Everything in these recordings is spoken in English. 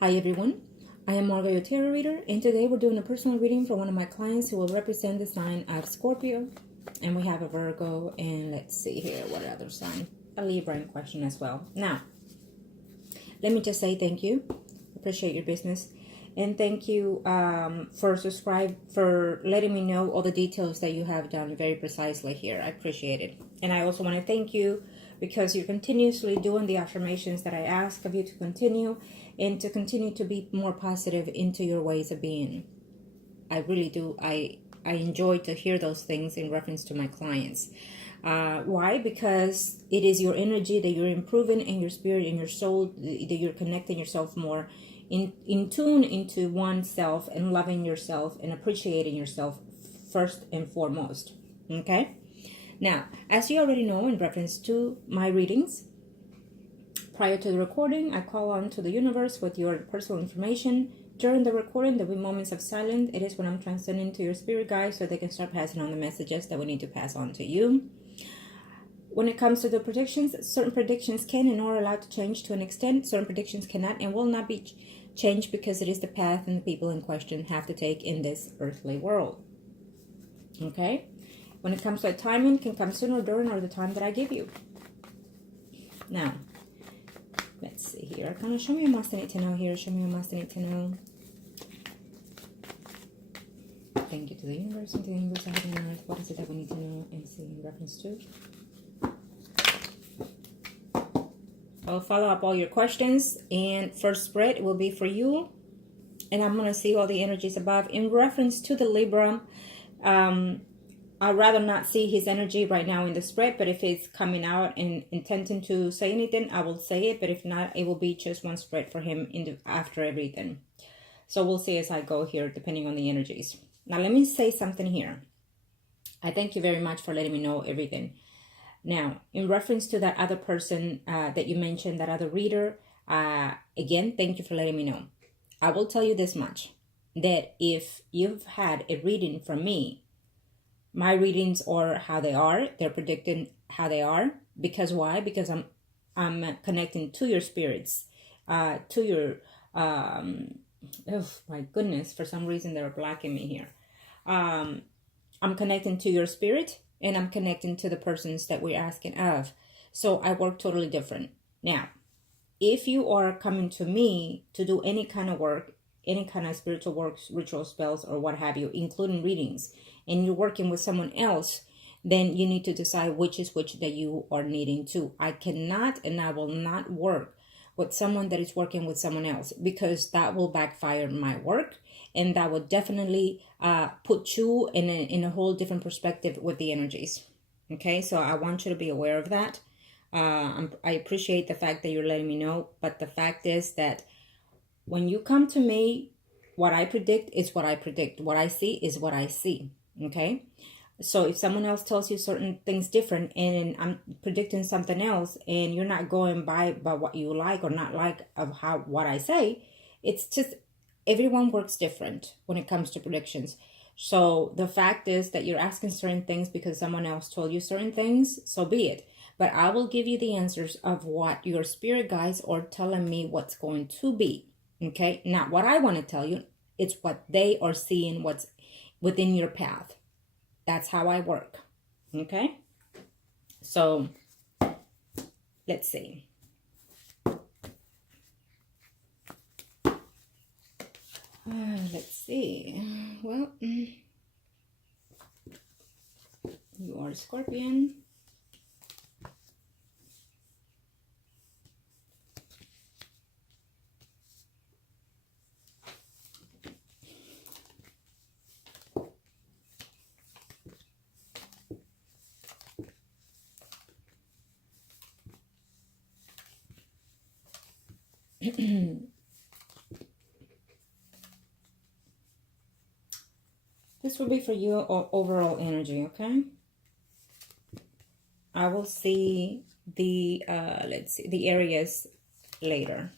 Hi everyone, I am Margourtarotreader, and today we're doing a personal reading for one of my clients who will represent the sign of Scorpio. And we have a Virgo, and let's see here, what other sign? A Libra in question as well. Now, let me just say thank you. Appreciate your business. And thank you for letting me know all the details that you have done very precisely here. I appreciate it. And I also want to thank you because you're continuously doing the affirmations that I ask of you to continue, and to continue to be more positive into your ways of being. I really do. I enjoy to hear those things in reference to my clients. Why? Because it is your energy that you're improving, and your spirit and your soul that you're connecting yourself more in tune into oneself, and loving yourself and appreciating yourself first and foremost. Okay? Now, as you already know, in reference to my readings, prior to the recording, I call on to the universe with your personal information. During the recording, there will be moments of silence. It is when I'm transcending to your spirit guides so they can start passing on the messages that we need to pass on to you. When it comes to the predictions, certain predictions can and are allowed to change to an extent. Certain predictions cannot and will not be changed because it is the path and the people in question have to take in this earthly world. Okay? When it comes to timing, can come sooner or during or the time that I give you. Now, let's see here. Kind of show me a must need to know here. Show me a must need to know. Thank you to the universe and to the universe on earth. What is it that we need to know and see in reference to? I'll follow up all your questions, and first spread will be for you. And I'm going to see all the energies above. In reference to the Libra, I'd rather not see his energy right now in the spread, but if it's coming out and intending to say anything, I will say it. But if not, it will be just one spread for him after everything. So we'll see as I go here, depending on the energies. Now, let me say something here. I thank you very much for letting me know everything. Now, in reference to that other person that you mentioned, that other reader, again, thank you for letting me know. I will tell you this much, that if you've had a reading from me, my readings are how they are. They're predicting how they are. Because why? Because I'm connecting to your spirits, to your, oh my goodness, for some reason they're blocking me here. I'm connecting to your spirit, and I'm connecting to the persons that we're asking of. So I work totally different. Now, if you are coming to me to do any kind of work, any kind of spiritual works, ritual spells, or what have you, including readings, and you're working with someone else, then you need to decide which is which that you are needing to. I cannot and I will not work with someone that is working with someone else, because that will backfire my work, and that will definitely put you in a whole different perspective with the energies. Okay, so I want you to be aware of that. I appreciate the fact that you're letting me know, but the fact is that when you come to me, what I predict is what I predict. What I see is what I see. Okay? So if someone else tells you certain things different, and I'm predicting something else, and you're not going by what you like or not like of what I say, it's just everyone works different when it comes to predictions. So the fact is that you're asking certain things because someone else told you certain things, so be it. But I will give you the answers of what your spirit guides are telling me what's going to be. Okay, not what I want to tell you. It's what they are seeing, what's within your path. That's how I work. Okay, so let's see. Let's see. Well, you are a Scorpion. This will be for you overall energy, okay? I will see the, let's see, the areas later.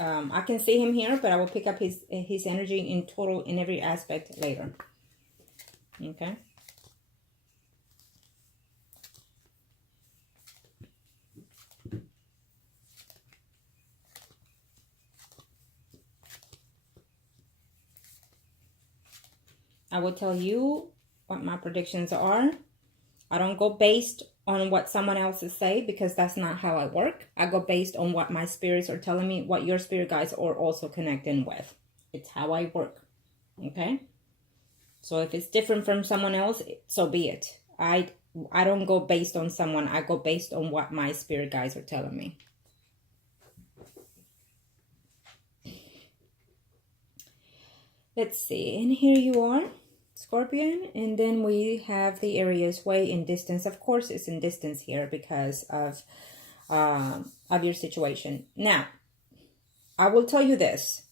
I can see him here, but I will pick up his energy in total in every aspect later. Okay? I will tell you what my predictions are. I don't go based on what someone else is saying, because that's not how I work. I go based on what my spirits are telling me, what your spirit guides are also connecting with. It's how I work. Okay? So if it's different from someone else, so be it. I don't go based on someone. I go based on what my spirit guides are telling me. Let's see. And here you are, Scorpion. And then we have the areas way in distance. Of course, it's in distance here because of your situation. Now, I will tell you this,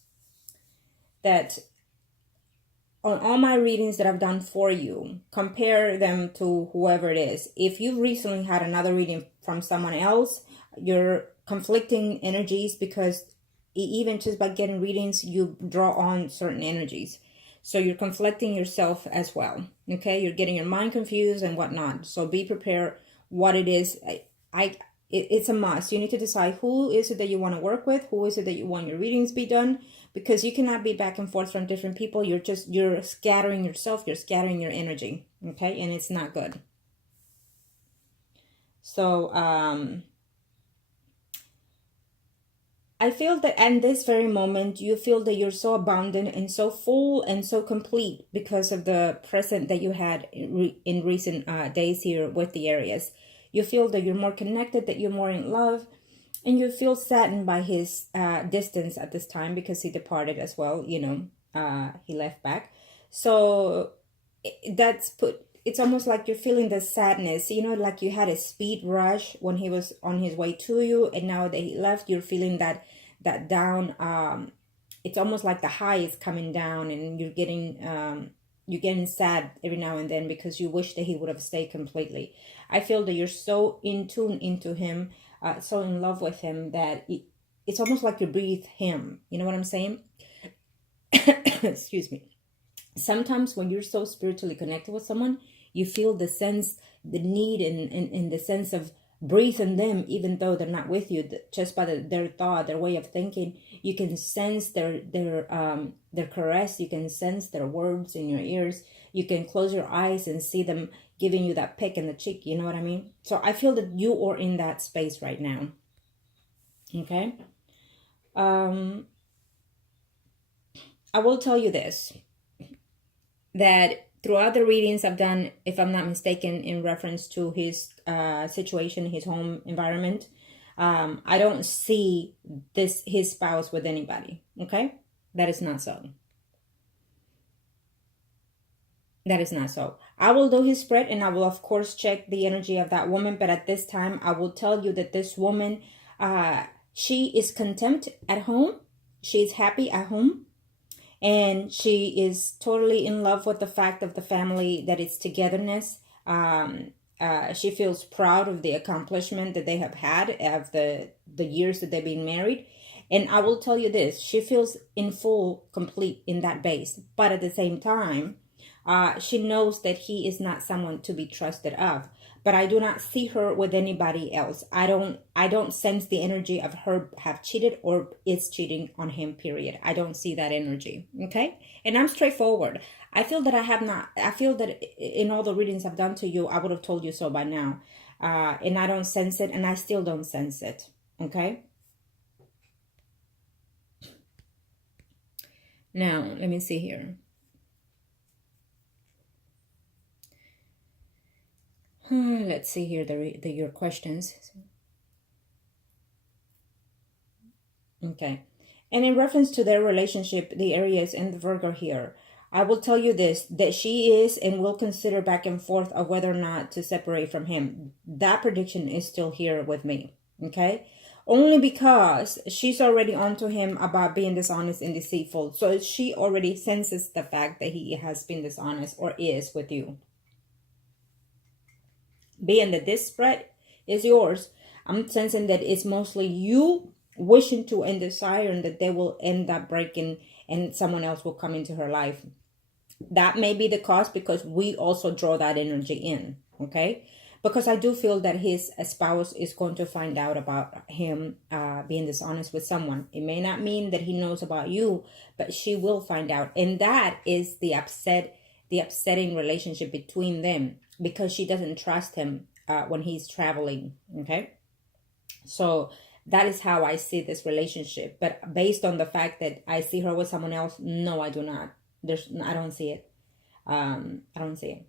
that on all my readings that I've done for you, compare them to whoever it is. If you recently had another reading from someone else, you're conflicting energies, because even just by getting readings, you draw on certain energies. So you're conflicting yourself as well. Okay, you're getting your mind confused and whatnot. So be prepared what it is. It's a must. You need to decide who is it that you want to work with, who is it that you want your readings be done, because you cannot be back and forth from different people. You're scattering yourself, you're scattering your energy, okay? And it's not good. So I feel that at this very moment, you feel that you're so abundant and so full and so complete because of the present that you had in recent days here with the Aries. You feel that you're more connected, that you're more in love, and you feel saddened by his distance at this time, because he departed as well, you know, he left back. So it's almost like you're feeling the sadness, you know, like you had a speed rush when he was on his way to you, and now that he left, you're feeling that down. It's almost like the high is coming down, and you're getting sad every now and then because you wish that he would have stayed completely. I feel that you're so in tune into him, so in love with him, that it's almost like you breathe him. You know what I'm saying? Excuse me. Sometimes when you're so spiritually connected with someone, you feel the sense, the need, and the sense of breathing them, even though they're not with you. Just by their thought, their way of thinking, you can sense their caress. You can sense their words in your ears. You can close your eyes and see them giving you that peck in the cheek. You know what I mean? So I feel that you are in that space right now. Okay. I will tell you this, that throughout the readings I've done, if I'm not mistaken, in reference to his situation, his home environment, I don't see his spouse with anybody. Okay? That is not so. That is not so. I will do his spread, and I will, of course, check the energy of that woman. But at this time, I will tell you that this woman, she is content at home. She's happy at home. And she is totally in love with the fact of the family, that it's togetherness. She feels proud of the accomplishment that they have had of the years that they've been married. And I will tell you this, she feels in full, complete in that base. But at the same time, she knows that he is not someone to be trusted of. But I do not see her with anybody else. I don't sense the energy of her have cheated or is cheating on him, period. I don't see that energy. Okay? And I'm straightforward. I feel that I feel that in all the readings I've done to you, I would have told you so by now. And I don't sense it, and I still don't sense it. Okay? Now, let me see here. Let's see here your questions. Okay. And in reference to their relationship, the Aries and the Virgo here, I will tell you this, that she is and will consider back and forth of whether or not to separate from him. That prediction is still here with me. Okay. Only because she's already onto him about being dishonest and deceitful. So she already senses the fact that he has been dishonest or is with you. Being that this spread is yours, I'm sensing that it's mostly you wishing to and desiring that they will end up breaking and someone else will come into her life. That may be the cause, because we also draw that energy in, okay? Because I do feel that his spouse is going to find out about him being dishonest with someone. It may not mean that he knows about you, but she will find out. And that is the upset, the upsetting relationship between them because she doesn't trust him when he's traveling. Okay, so that is how I see this relationship. But based on the fact that I see her with someone else, no, I do not. I don't see it. I don't see it.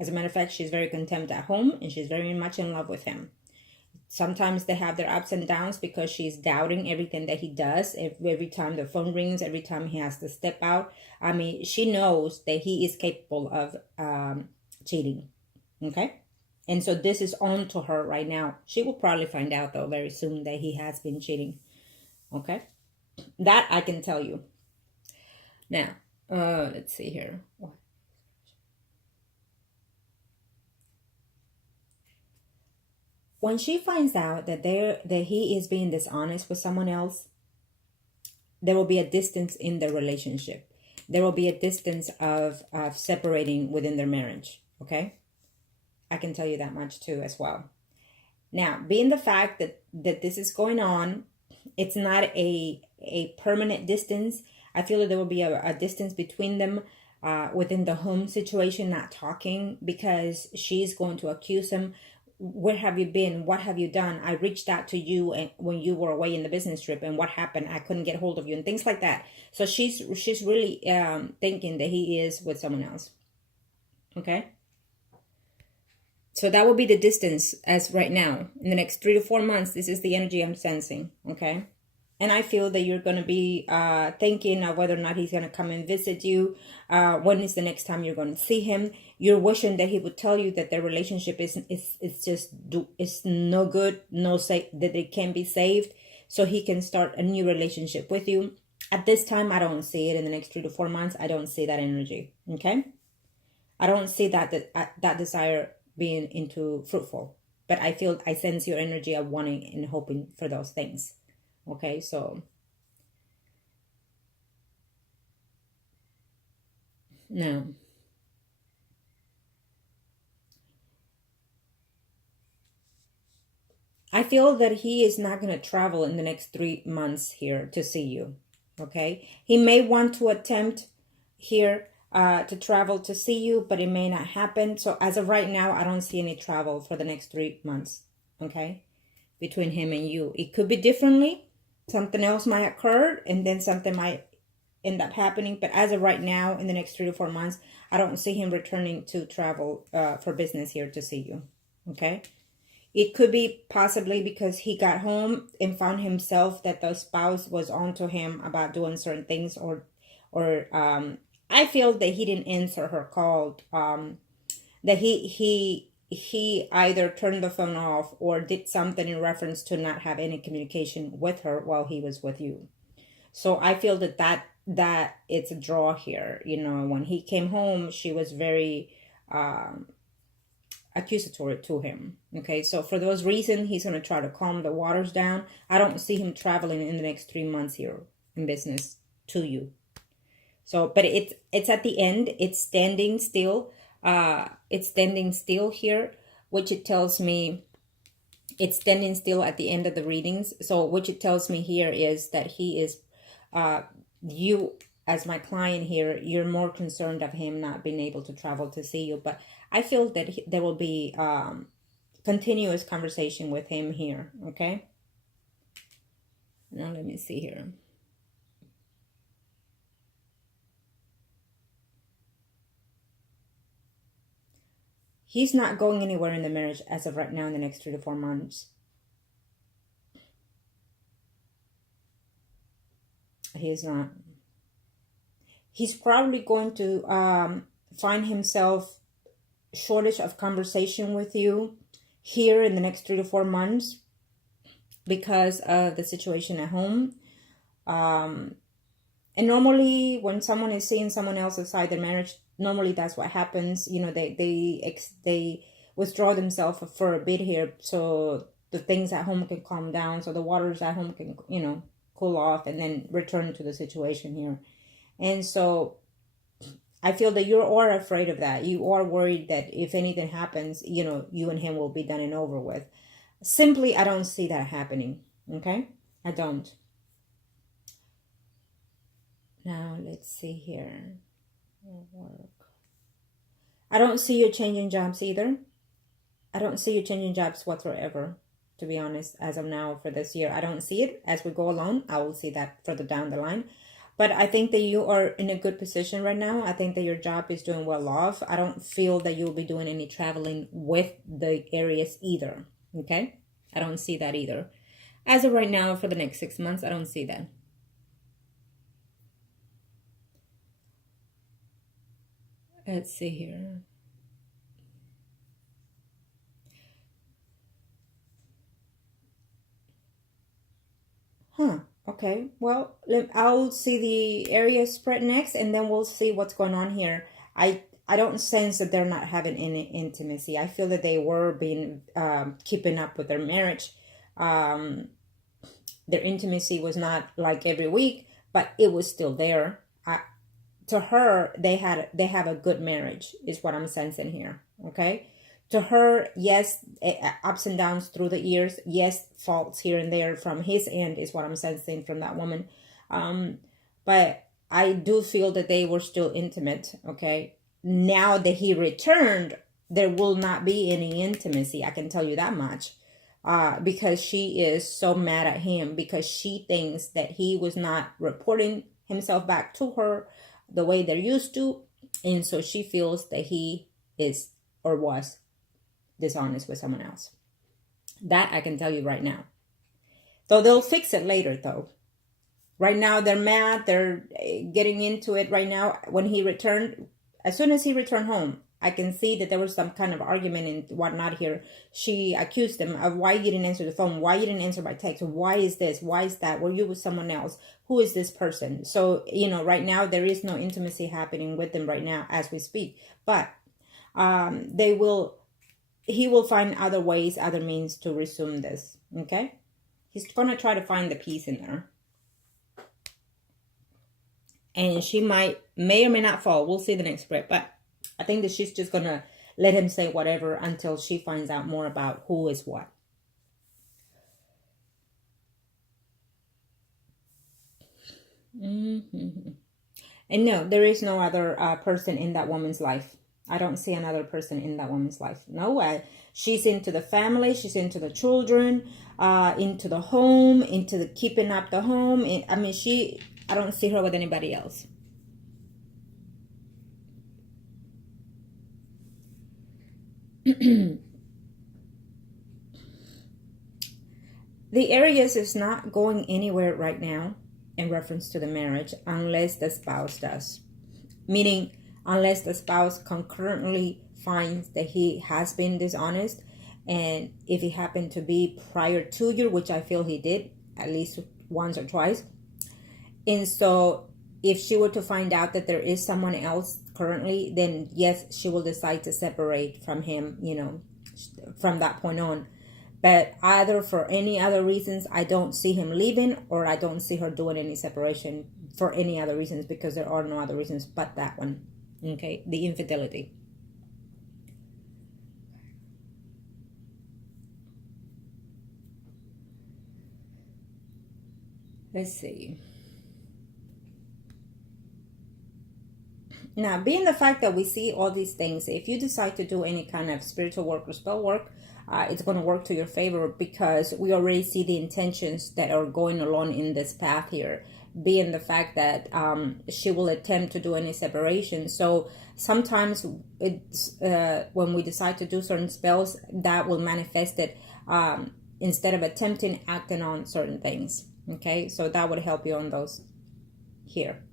As a matter of fact, she's very content at home and she's very much in love with him. Sometimes they have their ups and downs because she's doubting everything that he does. Every time the phone rings, every time he has to step out. I mean, she knows that he is capable of cheating. Okay? And so this is on to her right now. She will probably find out, though, very soon that he has been cheating. Okay? That I can tell you. Now, let's see here. When she finds out that he is being dishonest with someone else, there will be a distance in the relationship. There will be a distance of separating within their marriage. Okay? I can tell you that much too as well. Now, being the fact that this is going on, it's not a permanent distance. I feel that there will be a distance between them within the home situation, not talking, because she's going to accuse him. Where have you been? What have you done? I reached out to you when you were away in the business trip, and what happened? I couldn't get hold of you, and things like that. So she's really thinking that he is with someone else. Okay? So that will be the distance as right now. In the next 3 to 4 months, this is the energy I'm sensing. Okay? And I feel that you're going to be thinking of whether or not he's going to come and visit you. When is the next time you're going to see him? You're wishing that he would tell you that their relationship is no good, that it can be saved, so he can start a new relationship with you. At this time, I don't see it. In the next 3 to 4 months, I don't see that energy. Okay? I don't see that desire being into fruitful. But I sense your energy of wanting and hoping for those things. Okay, so now I feel that he is not going to travel in the next 3 months here to see you. Okay, he may want to attempt here to travel to see you, but it may not happen. So as of right now, I don't see any travel for the next 3 months. Okay, between him and you, it could be differently. Something else might occur, and then something might end up happening. But as of right now, in the next 3 to 4 months, I don't see him returning to travel for business here to see you. Okay? It could be possibly because he got home and found himself that the spouse was on to him about doing certain things, or I feel that he didn't answer her call. That he either turned the phone off or did something in reference to not have any communication with her while he was with you. So I feel that it's a draw here. You know, when he came home, she was very accusatory to him. Okay, so for those reasons, he's going to try to calm the waters down. I don't see him traveling in the next 3 months here in business to you. So, but it's at the end. It's standing still. It's standing still here, which it tells me it's standing still at the end of the readings. So which it tells me here is that he is, you as my client here, you're more concerned of him not being able to travel to see you. But I feel that there will be continuous conversation with him here. Okay. Now let me see here. He's not going anywhere in the marriage as of right now in the next 3 to 4 months. He's not. He's probably going to find himself shortage of conversation with you here in the next 3 to 4 months because of the situation at home. And normally when someone is seeing someone else outside their marriage, normally that's what happens. You know, they withdraw themselves for a bit here so the things at home can calm down, so the waters at home can, you know, cool off, and then return to the situation here. And so I feel that you're all afraid of that. You are worried that if anything happens, you know, you and him will be done and over with. Simply, I don't see that happening. Okay? I don't. Now, let's see here. Work. I don't see you changing jobs either. I don't see you changing jobs whatsoever, to be honest, as of now for this year. I don't see it. As we go along, I will see that further down the line. But I think that you are in a good position right now. I think that your job is doing well off. I don't feel that you'll be doing any traveling with the Aries either. Okay? I don't see that either. As of right now, for the next 6 months, I don't see that. Let's see here. Huh. Okay. Well, I'll see the area spread next, and then we'll see what's going on here. I don't sense that they're not having any intimacy. I feel that they were being keeping up with their marriage. Their intimacy was not like every week, but it was still there. To her, they have a good marriage, is what I'm sensing here. Okay. To her, yes, ups and downs through the years. Yes, faults here and there from his end is what I'm sensing from that woman. But I do feel that they were still intimate, okay? Now that he returned, there will not be any intimacy. I can tell you that much. Because she is so mad at him because she thinks that he was not reporting himself back to her the way they're used to. And so she feels that he is or was dishonest with someone else. That I can tell you right now. Though they'll fix it later though. Right now they're mad. They're getting into it right now. When he returned, as soon as he returned home, I can see that there was some kind of argument and whatnot here. She accused him of why you didn't answer the phone, why you didn't answer my text, why is this, why is that, were you with someone else, who is this person? So, right now there is no intimacy happening with them right now as we speak. But he will find other ways, other means to resume this, okay? He's going to try to find the peace in there. And she may or may not fall. We'll see the next spread. But I think that she's just going to let him say whatever until she finds out more about who is what. Mm-hmm. And no, there is no other person in that woman's life. I don't see another person in that woman's life. No way. She's into the family. She's into the children, into the home, into the keeping up the home. I don't see her with anybody else. The Aries is not going anywhere right now in reference to the marriage unless the spouse does. Meaning, unless the spouse concurrently finds that he has been dishonest, and if it happened to be prior to you, which I feel he did at least once or twice. And so if she were to find out that there is someone else currently, then yes, she will decide to separate from him, from that point on. But either for any other reasons, I don't see him leaving, or I don't see her doing any separation for any other reasons, because there are no other reasons but that one. Okay, the infidelity. Let's see. Now, being the fact that we see all these things, if you decide to do any kind of spiritual work or spell work, it's going to work to your favor, because we already see the intentions that are going along in this path here. Being the fact that she will attempt to do any separation. So sometimes it's when we decide to do certain spells, that will manifest it instead of attempting, acting on certain things. Okay, so that would help you on those here.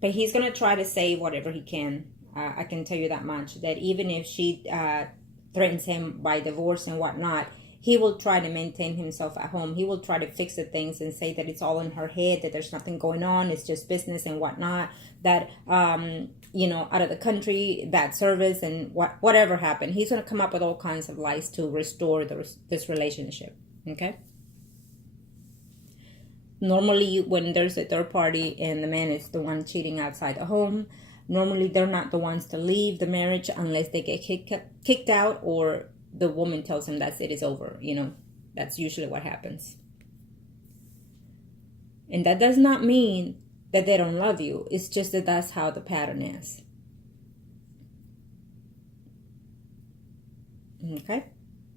But he's going to try to say whatever he can. I can tell you that much. That even if she threatens him by divorce and whatnot, he will try to maintain himself at home. He will try to fix the things and say that it's all in her head, that there's nothing going on, it's just business and whatnot. That, out of the country, bad service, and whatever happened. He's going to come up with all kinds of lies to restore this relationship. Okay? Normally, when there's a third party and the man is the one cheating outside the home, normally they're not the ones to leave the marriage unless they get kicked out, or the woman tells him that's it, is over. That's usually what happens. And that does not mean that they don't love you. It's just that that's how the pattern is. Okay,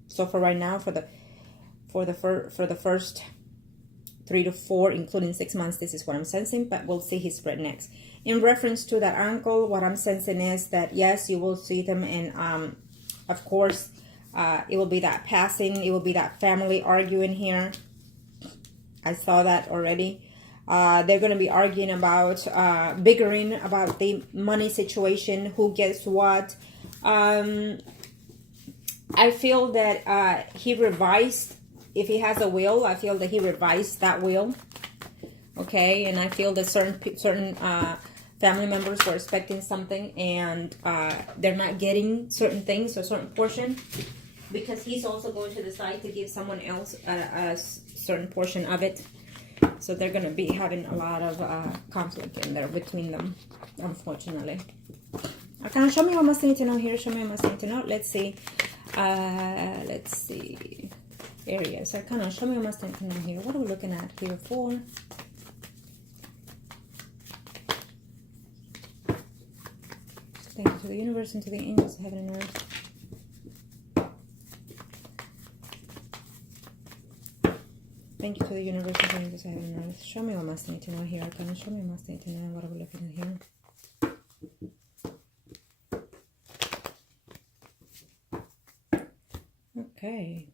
so for right now, for the first 3 to 4, including 6 months, this is what I'm sensing, but we'll see his spread next. In reference to that uncle, what I'm sensing is that yes, you will see them, and of course, it will be that passing, it will be that family arguing here. I saw that already. They're going to be arguing about, bickering about the money situation, who gets what. I feel that he revised, if he has a will, I feel that he revised that will. Okay, and I feel that certain family members were expecting something, and they're not getting certain things, a certain portion, because he's also going to decide to give someone else a certain portion of it. So they're going to be having a lot of conflict in there between them, unfortunately. Okay, show me what must need to know here. Show me what must need to know. Let's see. Let's see. Areas. Arcana, show me what must need to know here. What are we looking at here for? Thank you to the universe and to the angels, heaven and earth. Thank you to the universe and to the angels, heaven and earth. Show me what must need to know here. Arcana, show me what must need to know. What are we looking at here? Okay,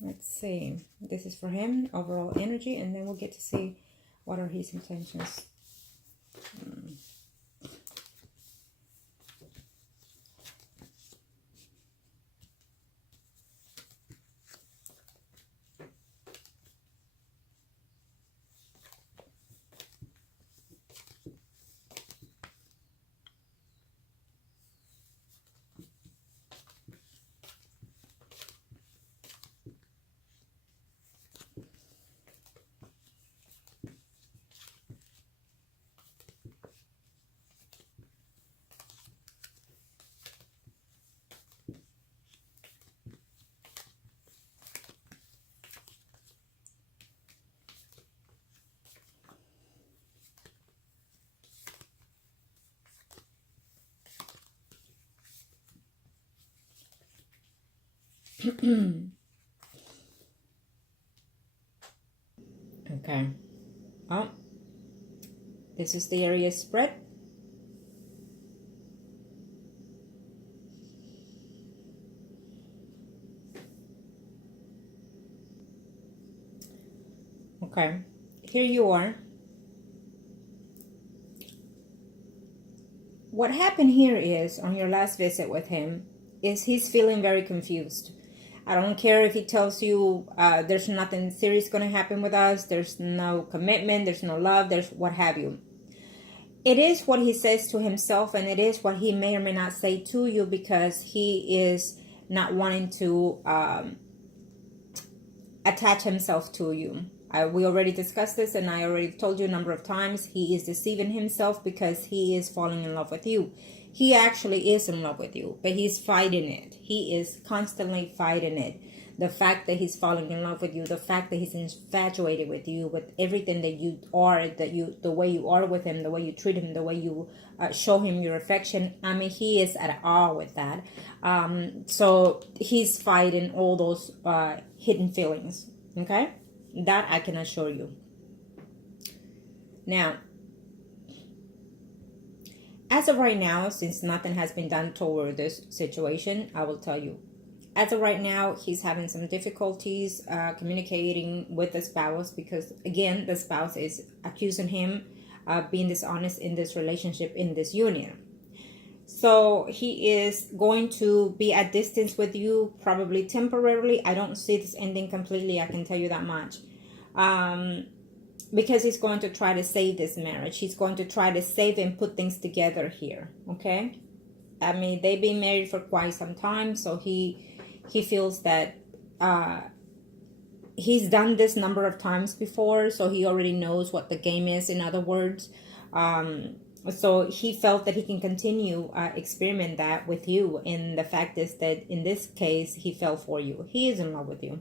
let's see. This is for him, overall energy, and then we'll get to see what are his intentions. Okay. Oh, this is the area spread. Okay, here you are. What happened here is, on your last visit with him, is he's feeling very confused. I don't care if he tells you there's nothing serious going to happen with us, there's no commitment, there's no love, there's what have you. It is what he says to himself, and it is what he may or may not say to you, because he is not wanting to attach himself to you. We already discussed this, and I already told you a number of times, he is deceiving himself because he is falling in love with you. He actually is in love with you, but he's fighting it. He is constantly fighting it. The fact that he's falling in love with you, the fact that he's infatuated with you, with everything that you are, the way you are with him, the way you treat him, the way you show him your affection. I mean, he is at awe with that. So he's fighting all those hidden feelings. Okay, that I can assure you. Now, as of right now, since nothing has been done toward this situation, I will tell you. As of right now, he's having some difficulties communicating with the spouse, because, again, the spouse is accusing him of being dishonest in this relationship, in this union. So he is going to be at distance with you, probably temporarily. I don't see this ending completely, I can tell you that much. Because he's going to try to save this marriage. He's going to try to save and put things together here, okay? I mean, they've been married for quite some time, so he feels that he's done this number of times before, so he already knows what the game is, in other words. So he felt that he can continue experiment that with you, and the fact is that in this case, he fell for you. He is in love with you,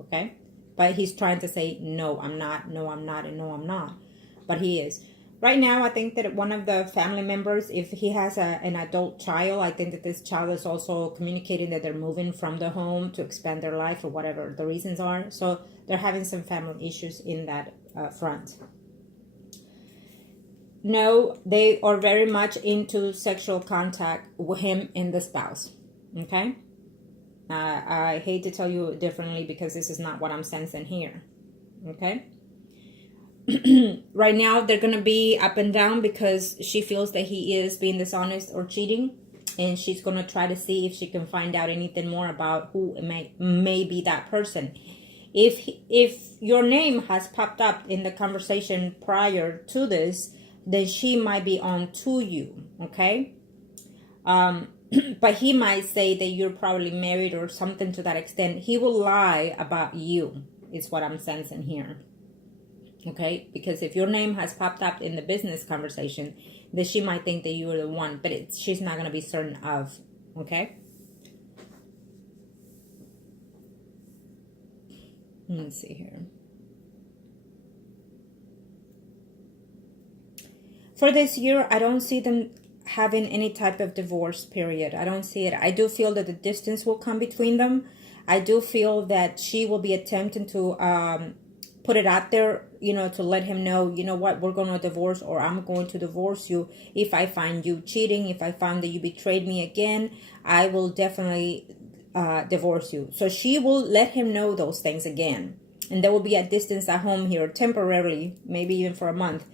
okay? But he's trying to say, no, I'm not, no, I'm not, and no, I'm not. But he is. Right now, I think that one of the family members, if he has an adult child, I think that this child is also communicating that they're moving from the home to expand their life or whatever the reasons are. So they're having some family issues in that front. No, they are very much into sexual contact with him and the spouse. Okay? I hate to tell you differently because this is not what I'm sensing here. Okay? Right now they're gonna be up and down because she feels that he is being dishonest or cheating, and she's gonna try to see if she can find out anything more about who may be that person. If your name has popped up in the conversation prior to this, then she might be on to you. Okay, but he might say that you're probably married or something to that extent. He will lie about you, is what I'm sensing here. Okay, because if your name has popped up in the business conversation, then she might think that you are the one, but she's not going to be certain of. Okay, let's see here. For this year, I don't see them having any type of divorce period. I don't see it. I do feel that the distance will come between them. I do feel that she will be attempting to put it out there, you know, to let him know, you know what, we're going to divorce, or I'm going to divorce you. If I find you cheating, if I find that you betrayed me again, I will definitely divorce you. So she will let him know those things again. And there will be a distance at home here temporarily, maybe even for a month.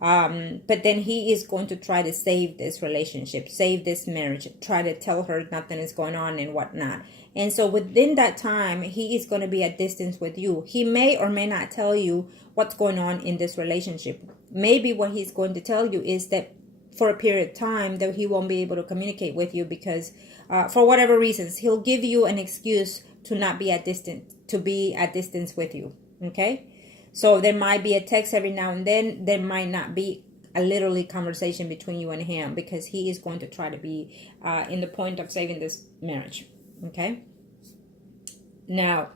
But then he is going to try to save this relationship, save this marriage, try to tell her nothing is going on and whatnot. And so within that time, he is going to be at distance with you. He may or may not tell you what's going on in this relationship. Maybe what he's going to tell you is that for a period of time that he won't be able to communicate with you because for whatever reasons, he'll give you an excuse to not be at distance, to be at distance with you. Okay? So there might be a text every now and then. There might not be a literally conversation between you and him because he is going to try to be in the point of saving this marriage. Okay. Now,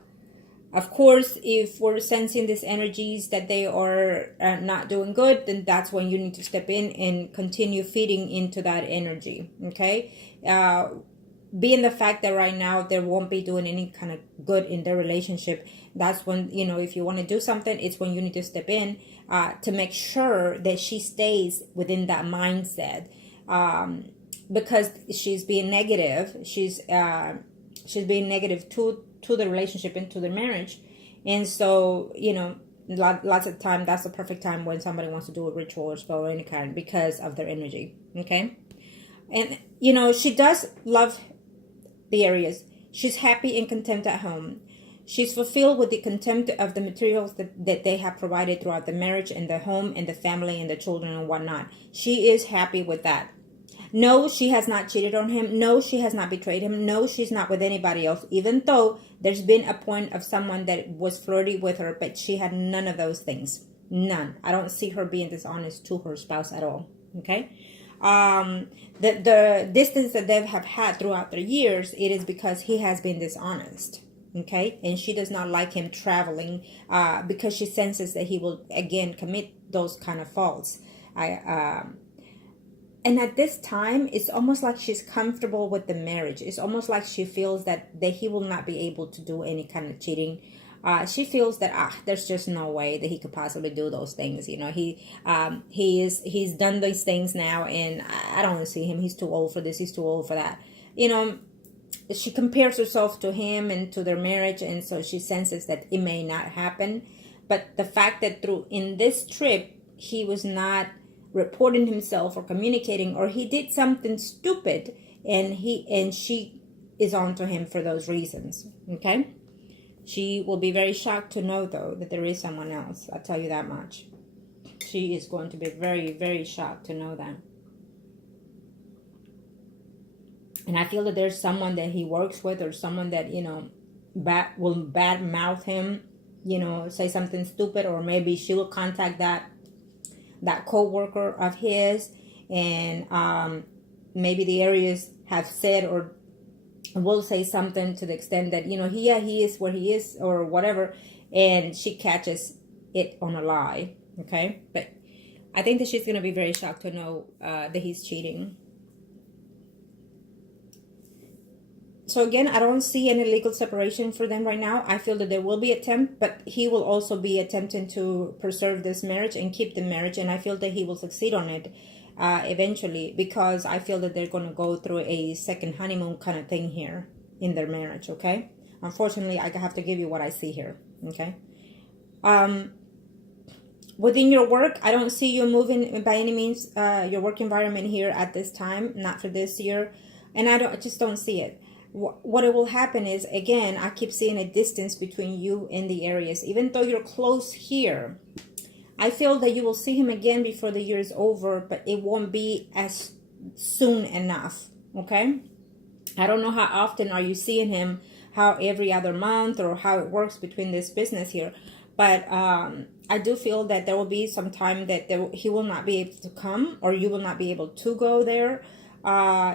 of course, if we're sensing these energies that they are not doing good, then that's when you need to step in and continue feeding into that energy. Okay. Being the fact that right now they won't be doing any kind of good in their relationship, that's when, you know, if you want to do something, it's when you need to step in to make sure that she stays within that mindset. Because she's being negative, she's being negative to the relationship and to the marriage. And so, you know, lots of time, that's the perfect time when somebody wants to do a ritual or spell of any kind because of their energy. Okay. And, you know, she does love the areas. She's happy and content at home. She's fulfilled with the contempt of the materials that they have provided throughout the marriage and the home and the family and the children and whatnot. She is happy with that. No, she has not cheated on him. No, she has not betrayed him. No, she's not with anybody else, even though there's been a point of someone that was flirty with her, but she had none of those things. None. I don't see her being dishonest to her spouse at all. Okay? The distance that they have had throughout the years, it is because he has been dishonest. Okay? And she does not like him traveling because she senses that he will, again, commit those kind of faults. And at this time, it's almost like she's comfortable with the marriage. It's almost like she feels that he will not be able to do any kind of cheating. She feels that there's just no way that he could possibly do those things. You know, he's done these things now, and I don't see him. He's too old for this. He's too old for that. You know, she compares herself to him and to their marriage, and so she senses that it may not happen. But the fact that in this trip he was not reporting himself or communicating, or he did something stupid, and she is on to him for those reasons. Okay, she will be very shocked to know, though, that there is someone else. I'll tell you that much. She is going to be very, very shocked to know that. And I feel that there's someone that he works with, or someone that, you know, will bad mouth him, you know, say something stupid, or maybe she will contact that co-worker of his, and maybe the areas have said or will say something to the extent that, you know, he is where he is or whatever, and she catches it on a lie. Okay, but I think that she's going to be very shocked to know that he's cheating. So again, I don't see any legal separation for them right now. I feel that there will be attempt, but he will also be attempting to preserve this marriage and keep the marriage. And I feel that he will succeed on it eventually, because I feel that they're going to go through a second honeymoon kind of thing here in their marriage, okay? Unfortunately, I have to give you what I see here, okay? Within your work, I don't see you moving by any means, your work environment here at this time, not for this year. And I just don't see it. What it will happen is, again, I keep seeing a distance between you and the areas. Even though you're close here, I feel that you will see him again before the year is over, but it won't be as soon enough, okay? I don't know how often are you seeing him, how every other month, or how it works between this business here. But I do feel that there will be some time that he will not be able to come, or you will not be able to go there.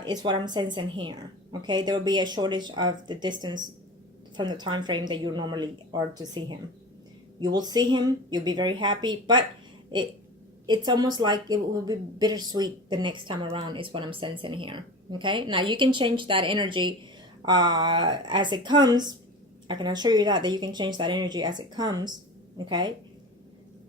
Is what I'm sensing here. Okay, there will be a shortage of the distance from the time frame that you normally are to see him. You will see him, you'll be very happy, but it's almost like it will be bittersweet the next time around, is what I'm sensing here. Okay, now you can change that energy as it comes. I can assure you that you can change that energy as it comes. Okay,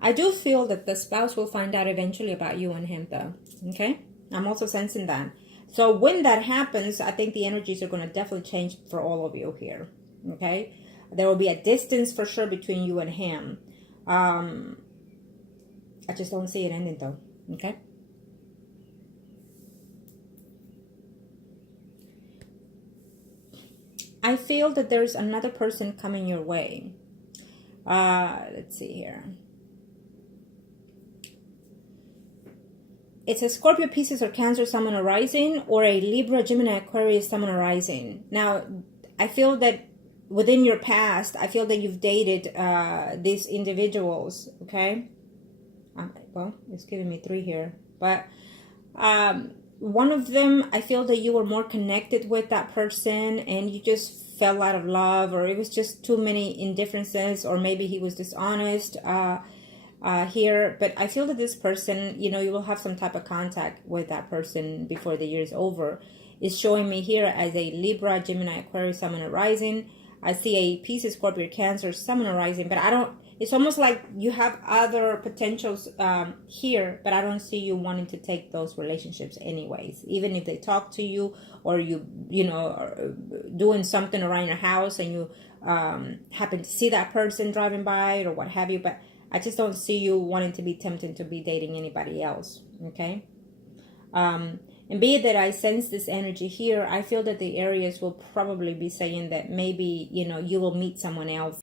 I do feel that the spouse will find out eventually about you and him, though. Okay, I'm also sensing that. So when that happens, I think the energies are going to definitely change for all of you here. Okay, there will be a distance for sure between you and him. I just don't see it ending, though. Okay. I feel that there's another person coming your way. Let's see here. It's a Scorpio, Pisces, or Cancer, Sun, or Rising, or a Libra, Gemini, Aquarius, Sun, or Rising. Now, I feel that within your past, I feel that you've dated these individuals, okay? Well, it's giving me 3 here. But one of them, I feel that you were more connected with that person, and you just fell out of love, or it was just too many indifferences, or maybe he was dishonest. Here, but I feel that this person, you will have some type of contact with that person before the year is over. It's showing me here as a Libra, Gemini, Aquarius, Sun, or Rising. I see a Pisces, Scorpio, Cancer, Sun, or Rising, but I don't. It's almost like you have other potentials here, but I don't see you wanting to take those relationships anyways. Even if they talk to you, or you are doing something around your house and you happen to see that person driving by or what have you, but I just don't see you wanting to be tempted to be dating anybody else, okay? And be it that I sense this energy here, I feel that the Aries will probably be saying that maybe, you will meet someone else